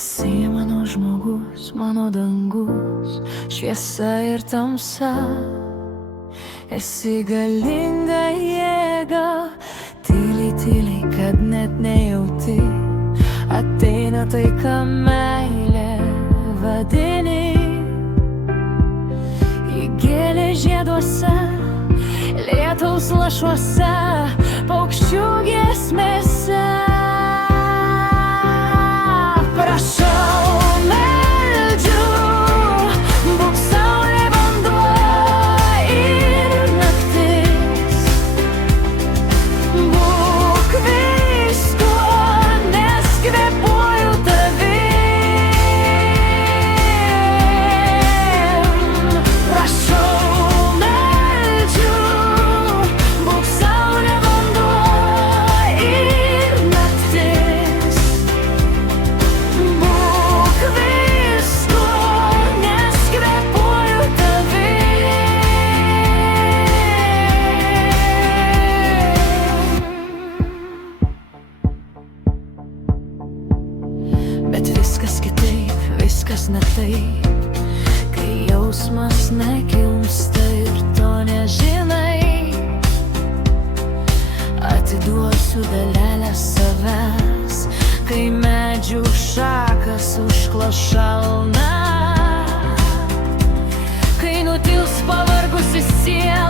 Esi mano žmogus, mano dangus, šviesa ir tamsa. Esi galinga jėga, tyliai, tyliai, kad net nejauti. Ateina tai, ką meilė vadini. Į gėlę žieduose, lietaus lašuose, paukščių giesmėse. Prašau, meldžiu, būk saulė, vanduo ir naktis. Būk viskuo, nes kvėpuoju tavim. Prašau, meldžiu, būk saulė, vanduo ir naktis. Būk viskuo, nes kvėpuoju tavim. Bet viskas kitaip, viskas ne taip, kai jausmas nekilsta ir to nežinai. Atiduosiu dalelę savęs, kai medžių šakas užklos šalna, kai nutils pavargusi siela.